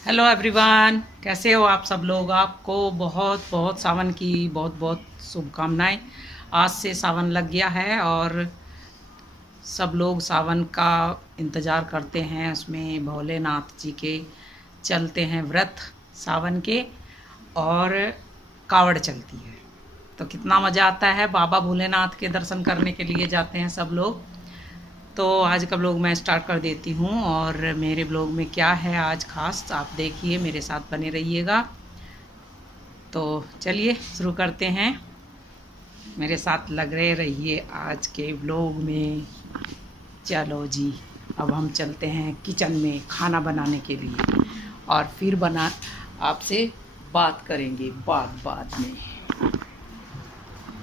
Hello everyone, कैसे हो आप सब लोग। आपको बहुत बहुत सावन की बहुत बहुत शुभकामनाएं। आज से सावन लग गया है और सब लोग सावन का इंतज़ार करते हैं। उसमें भोलेनाथ जी के चलते हैं व्रत सावन के, और कावड़ चलती है। तो कितना मज़ा आता है। बाबा भोलेनाथ के दर्शन करने के लिए जाते हैं सब लोग। तो आज का ब्लॉग मैं स्टार्ट कर देती हूँ, और मेरे ब्लॉग में क्या है आज ख़ास आप देखिए, मेरे साथ बने रहिएगा। तो चलिए शुरू करते हैं, मेरे साथ लग रहे रहिए आज के ब्लॉग में। चलो जी, अब हम चलते हैं किचन में खाना बनाने के लिए, और फिर बना आपसे बात करेंगे बात में।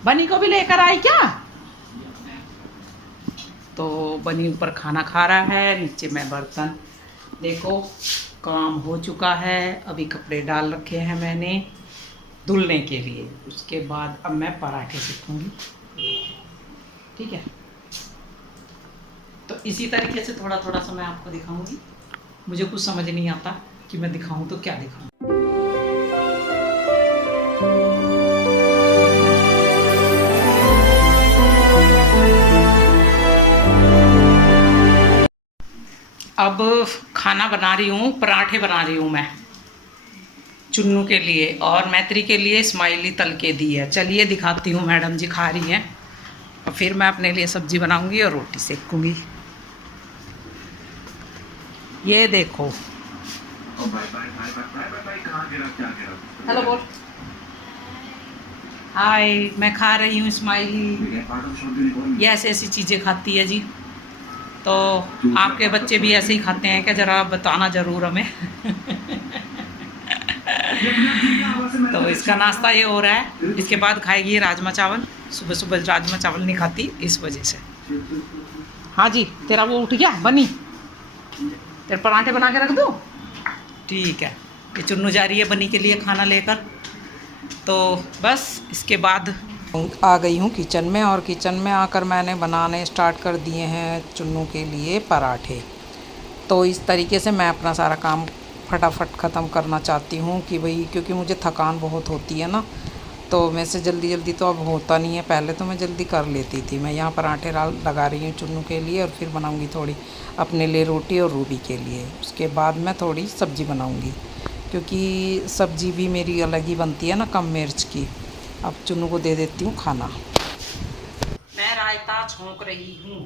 बनी को भी लेकर आई क्या? तो बनी ऊपर खाना खा रहा है, नीचे मैं बर्तन। देखो काम हो चुका है, अभी कपड़े डाल रखे हैं मैंने धुलने के लिए। उसके बाद अब मैं पराठे सेकूंगी, ठीक है। तो इसी तरीके से थोड़ा थोड़ा सा मैं आपको दिखाऊंगी। मुझे कुछ समझ नहीं आता कि मैं दिखाऊं तो क्या दिखाऊं। अब खाना बना रही हूँ, पराठे बना रही हूँ मैं चुन्नू के लिए, और मैत्री के लिए स्माइली तल के दी है। चलिए दिखाती हूँ, मैडम जी खा रही हैं, और फिर मैं अपने लिए सब्जी बनाऊंगी और रोटी सेकूंगी। ये देखो, हेलो बोल, हाय। मैं खा रही हूँ स्माइली। ये ऐसी ऐसी चीज़ें खाती है जी। तो आपके बच्चे भी ऐसे ही खाते हैं क्या? ज़रा बताना ज़रूर हमें। तो इसका नाश्ता ये हो रहा है। इसके बाद खाएगी राजमा चावल। सुबह सुबह राजमा चावल नहीं खाती इस वजह से। हाँ जी, तेरा वो उठ गया बनी, तेरे पराठे बना के रख दो, ठीक है। ये चुन्नू जा रही है बनी के लिए खाना लेकर। तो बस इसके बाद आ गई हूँ किचन में, और किचन में आकर मैंने बनाने स्टार्ट कर दिए हैं चुन्नू के लिए पराठे। तो इस तरीके से मैं अपना सारा काम फटाफट ख़त्म करना चाहती हूँ कि भाई, क्योंकि मुझे थकान बहुत होती है ना, तो मैं से जल्दी जल्दी तो अब होता नहीं है। पहले तो मैं जल्दी कर लेती थी। मैं यहाँ पराठे लगा रही हूँ चुन्नू के लिए, और फिर बनाऊँगी थोड़ी अपने लिए रोटी और रूबी के लिए। उसके बाद मैं थोड़ी सब्ज़ी बनाऊँगी, क्योंकि सब्ज़ी भी मेरी अलग ही बनती है ना, कम मिर्च की। अब चुन्नू को दे देती हूँ खाना। मैं रायता छोंक रही हूँ।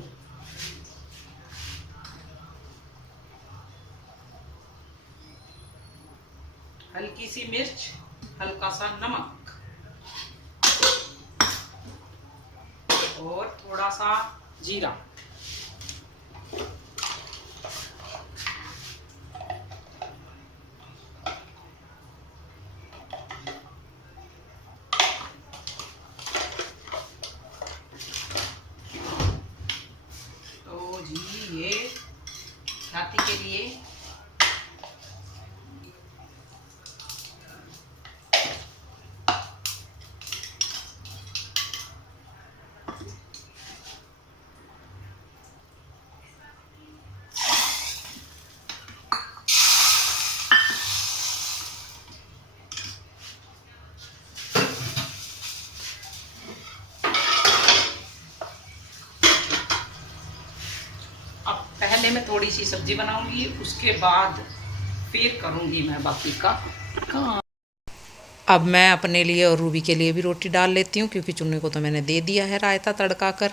हल्की सी मिर्च, हल्का सा नमक, और थोड़ा सा जीरा। तो जी ये ख्याति के लिए पहले मैं थोड़ी सी सब्जी बनाऊंगी, उसके बाद फिर करूंगी मैं बाकी का काम। अब मैं अपने लिए और रूबी के लिए भी रोटी डाल लेती हूँ, क्योंकि चुन्नू को तो मैंने दे दिया है रायता तड़का कर।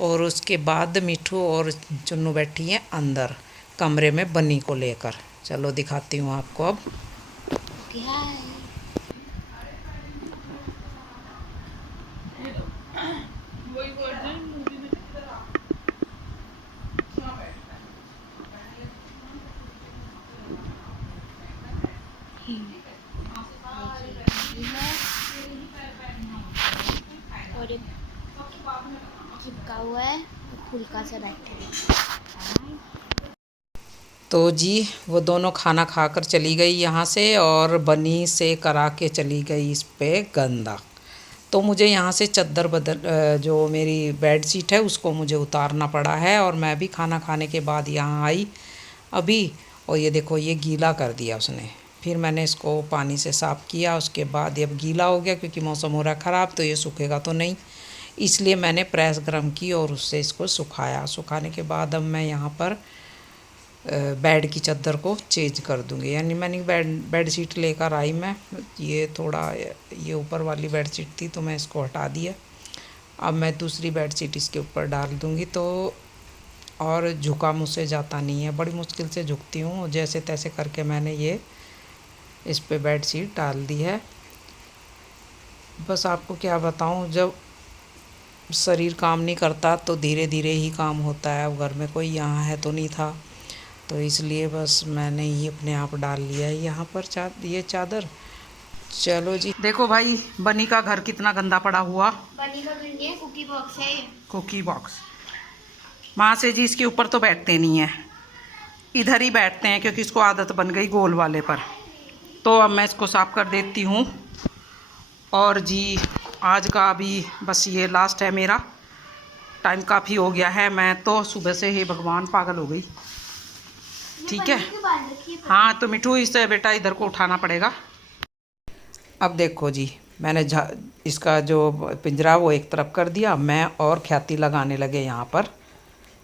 और उसके बाद मिठू और चुन्नू बैठी हैं अंदर कमरे में बनी को लेकर। चलो दिखाती हूँ आपको अब। और एक चिपका हुआ है, फुल्का सा बैठे। तो जी वो दोनों खाना खाकर चली गई यहाँ से, और बनी से करा के चली गई इस पे गंदा। तो मुझे यहाँ से चद्दर बदल, जो मेरी बेड शीट है उसको मुझे उतारना पड़ा है। और मैं भी खाना खाने के बाद यहाँ आई अभी, और ये देखो ये गीला कर दिया उसने। फिर मैंने इसको पानी से साफ़ किया, उसके बाद ये अब गीला हो गया क्योंकि मौसम हो रहा है ख़राब, तो ये सूखेगा तो नहीं, इसलिए मैंने प्रेस गर्म की और उससे इसको सुखाया। सुखाने के बाद अब मैं यहाँ पर बेड की चादर को चेंज कर दूँगी, यानी मैंने बेड शीट लेकर आई मैं। ये थोड़ा ये ऊपर वाली बेड शीट थी तो मैं इसको हटा दिया। अब मैं दूसरी बेड शीट इसके ऊपर डाल दूँगी, तो और झुका मुझसे जाता नहीं है, बड़ी मुश्किल से झुकती हूँ। जैसे तैसे करके मैंने ये इस पे बेड शीट डाल दी है। बस आपको क्या बताऊँ, जब शरीर काम नहीं करता तो धीरे धीरे ही काम होता है। अब घर में कोई यहाँ है तो नहीं था, तो इसलिए बस मैंने ही अपने आप डाल लिया है यहाँ पर ये चादर। चलो जी, देखो भाई बनी का घर कितना गंदा पड़ा हुआ। बनी का घर नहीं है, कुकी बॉक्स है ये। Cookie box. माँ से जी इसके ऊपर तो बैठते नहीं है, इधर ही बैठते हैं क्योंकि इसको आदत बन गई गोल वाले पर। तो अब मैं इसको साफ़ कर देती हूँ। और जी आज का अभी बस ये लास्ट है मेरा, टाइम काफ़ी हो गया है। मैं तो सुबह से ही भगवान पागल हो गई। ठीक है, हाँ तो मिठू इसे बेटा इधर को उठाना पड़ेगा। अब देखो जी, मैंने इसका जो पिंजरा वो एक तरफ कर दिया, मैं और ख्याति लगाने लगे यहाँ पर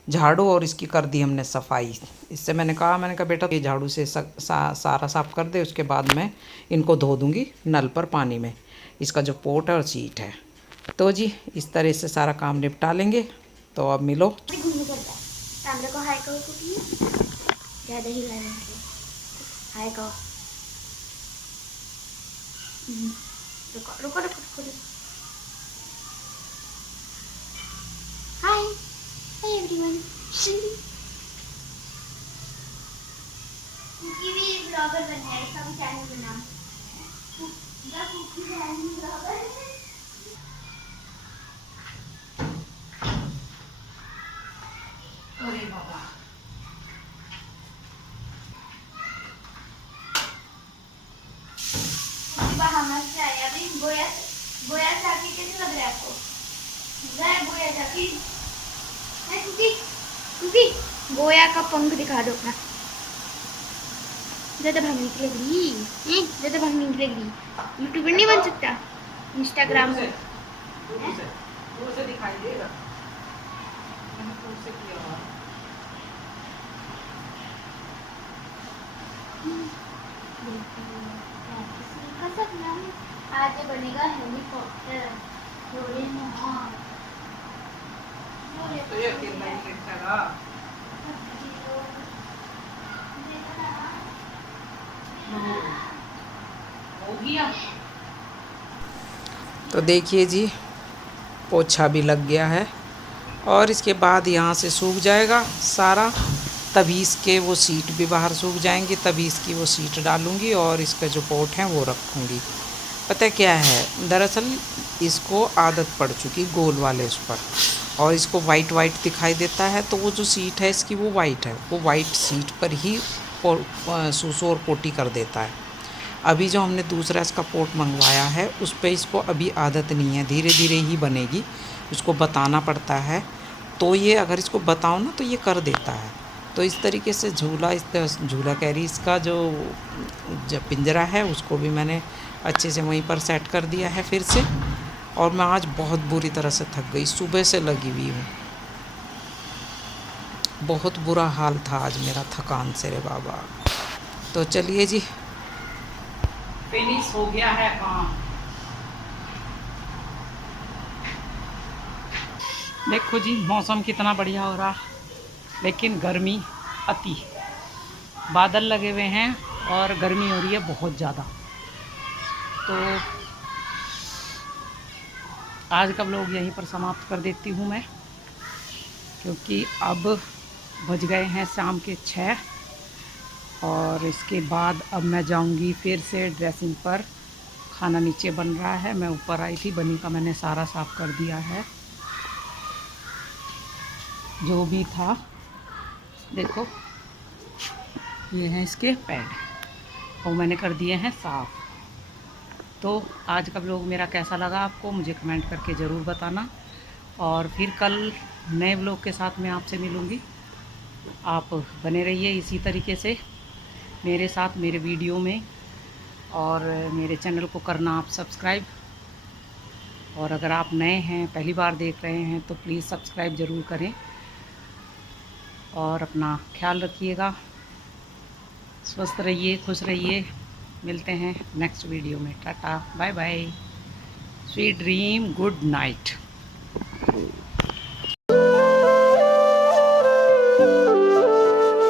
झाड़ू, और इसकी कर दी हमने सफाई। इससे मैंने कहा बेटा ये झाड़ू से सारा साफ़ कर दे, उसके बाद मैं इनको धो दूँगी नल पर पानी में, इसका जो पोट है और सीट है। तो जी इस तरह से सारा काम निपटा लेंगे। तो अब मिलो। को हाय कहो, ज़्यादा ही हाय कहो। रुको रुको रुको रुको। हाय हाय एवरीवन। कुकी भी ब्लॉगर बन है, इसका भी चैनल का नाम कुकी ब्लॉगर। अरे बाबा, से आया अभी गोया चाकी कैसे लग रहा है आपको? गोया चाकी है कुकी गोया का पंख दिखा दो अपना। ज़्यादा भागने निकलेगी, ज़्यादा भागने निकलेगी। यूट्यूबर नहीं बन सकता, इंस्टाग्राम से दिखाई देगा। आज बनेगा हेलीकॉप्टर। तो ये हो गया। तो देखिए जी पोछा भी लग गया है, और इसके बाद यहाँ से सूख जाएगा सारा, तभी इसके वो सीट भी बाहर सूख जाएंगी, तभी इसकी वो सीट डालूंगी और इसका जो पोट है वो रखूंगी। पता क्या है, दरअसल इसको आदत पड़ चुकी गोल वाले उस पर, और इसको वाइट वाइट दिखाई देता है, तो वो जो सीट है इसकी वो वाइट है, वो वाइट सीट पर ही सूसू और पोटी कर देता है। अभी जो हमने दूसरा इसका पोट मंगवाया है उस पर इसको अभी आदत नहीं है, धीरे धीरे ही बनेगी, उसको बताना पड़ता है। तो ये अगर इसको बताओ ना तो ये कर देता है। तो इस तरीके से झूला कह रही, इसका जो पिंजरा है उसको भी मैंने अच्छे से वहीं पर सेट कर दिया है फिर से। और मैं आज बहुत बुरी तरह से थक गई, सुबह से लगी हुई हूँ, बहुत बुरा हाल था आज मेरा थकान से रे बाबा। तो चलिए जी, फिनिश हो गया है काम। देखो जी मौसम कितना बढ़िया हो रहा, लेकिन गर्मी अति, बादल लगे हुए हैं और गर्मी हो रही है बहुत ज़्यादा। तो आज का व्लॉग यहीं पर समाप्त कर देती हूँ मैं, क्योंकि अब बज गए हैं शाम के 6, और इसके बाद अब मैं जाऊंगी फिर से ड्रेसिंग पर। खाना नीचे बन रहा है, मैं ऊपर आई थी, बनी का मैंने सारा साफ़ कर दिया है जो भी था। देखो ये हैं इसके पैड, और मैंने कर दिए हैं साफ़। तो आज का व्लॉग मेरा कैसा लगा आपको मुझे कमेंट करके ज़रूर बताना, और फिर कल नए व्लॉग के साथ मैं आपसे मिलूँगी। आप बने रहिए इसी तरीके से। मेरे साथ मेरे वीडियो में, और मेरे चैनल को करना आप सब्सक्राइब। और अगर आप नए हैं, पहली बार देख रहे हैं, तो प्लीज़ सब्सक्राइब ज़रूर करें और अपना ख्याल रखिएगा। स्वस्थ रहिए, खुश रहिए। मिलते हैं नेक्स्ट वीडियो में। Tata, bye bye, sweet dream, good night.